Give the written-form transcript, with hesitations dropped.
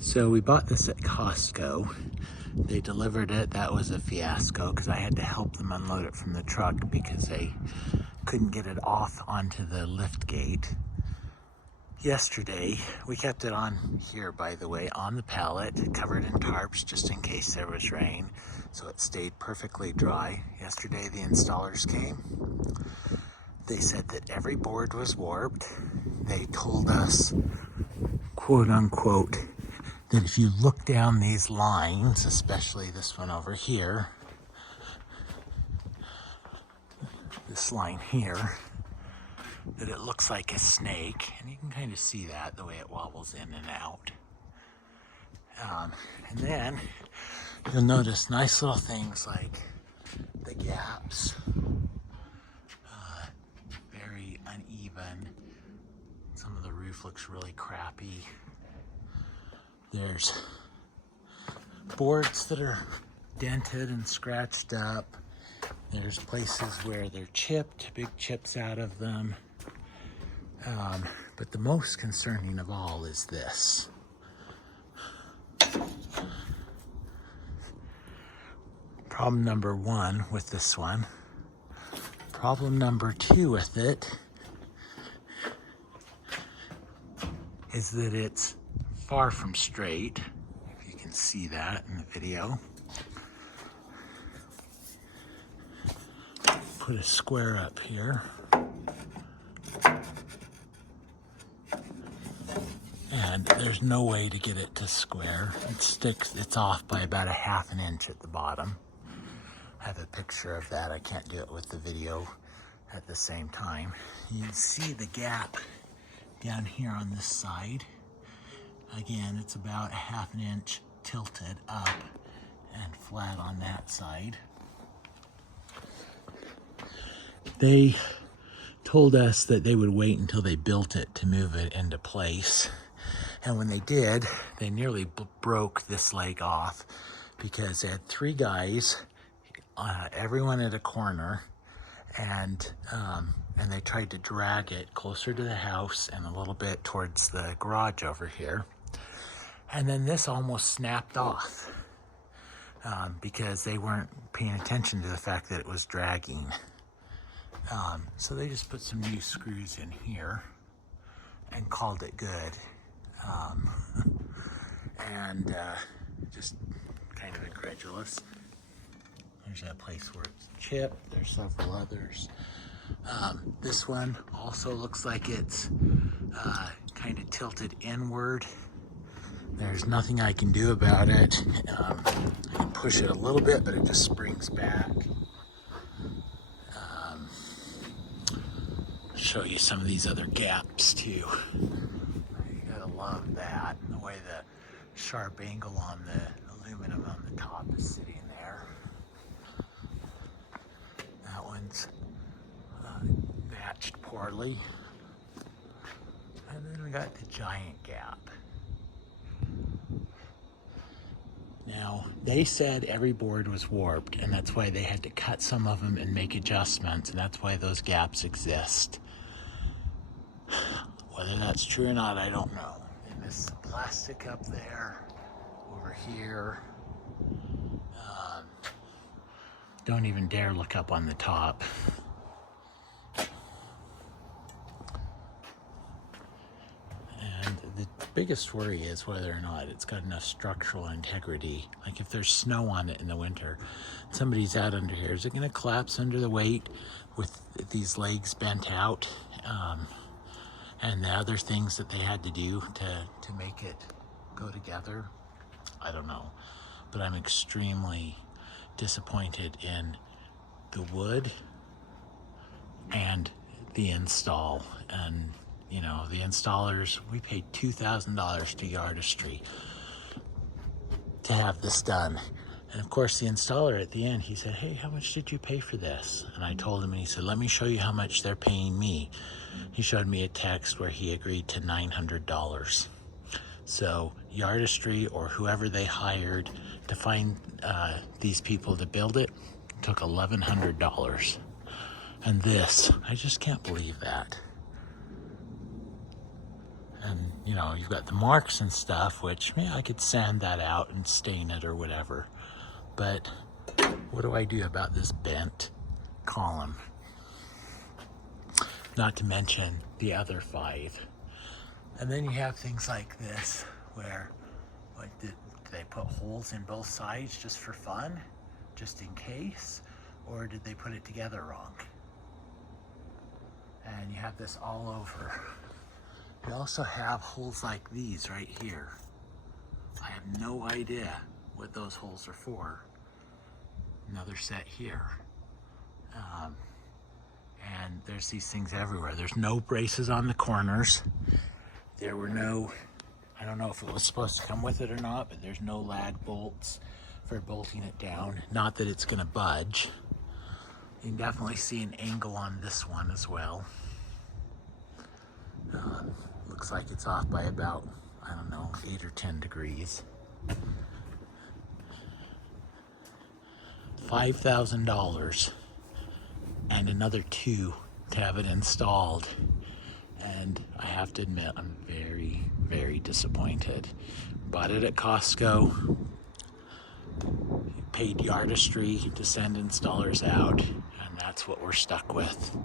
So we bought this at Costco. They delivered it. That was a fiasco because I had to help them unload it from the truck because they couldn't get it off onto the lift gate. Yesterday, we kept it on here, by the way, on the pallet, covered in tarps just in case there was rain, so it stayed perfectly dry. Yesterday, the installers came. They said that every board was warped. They told us, quote unquote, that if you look down these lines, especially this one over here, this line here, that it looks like a snake, and you can kind of see that the way it wobbles in and out. And then you'll notice nice little things like the gaps, very uneven. Some of the roof looks really crappy. There's boards that are dented and scratched up. There's places where they're chipped, big chips out of them. But the most concerning of all is this. Problem number one with this one. Problem number two with it is that it's far from straight, if you can see that in the video. Put a square up here. And there's no way to get it to square. It sticks, it's off by about a ½ an inch at the bottom. I have a picture of that. I can't do it with the video at the same time. You can see the gap down here on this side. Again, it's about a ½ an inch tilted up and flat on that side. They told us that they would wait until they built it to move it into place. And when they did, they nearly broke this leg off because they had 3 guys, everyone at a corner, and they tried to drag it closer to the house and a little bit towards the garage over here. And then this almost snapped off because they weren't paying attention to the fact that it was dragging. So they just put some new screws in here and called it good. Just kind of incredulous. There's that place where it's chipped. There's several others. This one also looks like it's kind of tilted inward. There's nothing I can do about it. I can push it a little bit, but it just springs back. Show you some of these other gaps too. You gotta love that, and the way the sharp angle on the aluminum on the top is sitting there. That one's matched poorly. And then we got the giant gap. Now, they said every board was warped, and that's why they had to cut some of them and make adjustments, and that's why those gaps exist. Whether that's true or not, I don't know. And this plastic up there, over here, don't even dare look up on the top. And the biggest worry is whether or not it's got enough structural integrity. Like if there's snow on it in the winter, somebody's out under here, is it going to collapse under the weight with these legs bent out? And the other things that they had to do to make it go together, I don't know. But I'm extremely disappointed in the wood and the install. And, you know, the installers, we paid $2,000 to Yardistry to have this done. And of course, the installer at the end, he said, hey, how much did you pay for this? And I told him, and he said, let me show you how much they're paying me. He showed me a text where he agreed to $900. So Yardistry, or whoever they hired to find these people to build it, took $1,100. And this, I just can't believe that. And, you know, you've got the marks and stuff, which, yeah, I could sand that out and stain it or whatever. But what do I do about this bent column? Not to mention the other 5. And then you have things like this, where, like, did they put holes in both sides just for fun, just in case? Or did they put it together wrong? And you have this all over. You also have holes like these right here. I have no idea what those holes are for. Another set here. And there's these things everywhere. There's no braces on the corners. There were no, I don't know if it was supposed to come with it or not, but there's no lag bolts for bolting it down. Not that it's gonna budge. You can definitely see an angle on this one as well. Looks like it's off by about, I don't know, 8 or 10 degrees. $5,000 and another 2 to have it installed. And I have to admit, I'm very, very disappointed. Bought it at Costco, paid Yardistry to send installers out, and that's what we're stuck with.